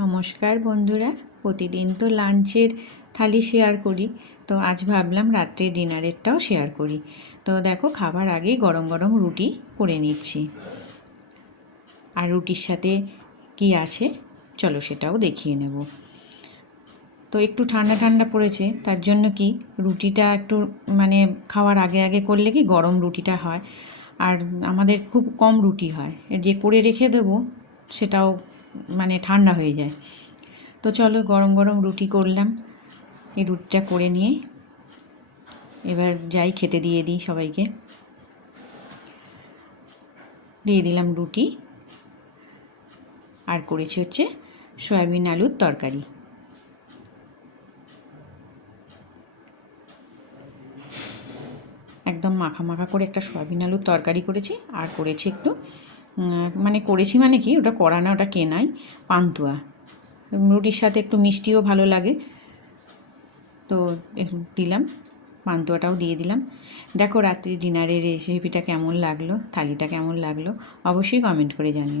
নমস্কার বন্ধুরা, প্রতিদিন তো লাঞ্চের থালি শেয়ার করি। তো আজ ভাবলাম রাত্রে ডিনারেরটাও শেয়ার করি। তো দেখো খাবার আগেই গরম গরম রুটি করে নিচ্ছি। আর রুটির সাথে কি আছে? চলো সেটাও দেখিয়ে নেব। তো একটু ঠান্ডা ঠান্ডা পড়েছে, তার জন্য কি রুটিটা একটু মানে খাওয়ার আগে আগে করলে কি গরম রুটিটা হয়? আর আমাদের খুব কম রুটি হয়। যে করে রেখে দেবো সেটাও মানে ঠান্ডা হয়ে যায়। তো চলো গরম গরম রুটি করলাম। এই রুটিটা করে নিয়ে এবার যাই খেতে দিয়ে দিই সবাইকে। দিয়ে দিলাম রুটি। আর করেছি হচ্ছে সয়াবিন আলুর তরকারি। একদম মাখা মাখা করে একটা সয়াবিন আলুর তরকারি করেছি। আর করেছি একটু মানে করেছি মানে কি, ওটা করা না, ওটা কেনাই, পান্তুয়া। রুটির সাথে একটু মিষ্টিও ভালো লাগে। তো দিলাম, পান্তুয়াটাও দিয়ে দিলাম। দেখো, রাত্রি ডিনারের রেসিপিটা কেমন লাগল, থালিটা কেমন লাগল, অবশ্যই কমেন্ট করে জানিও।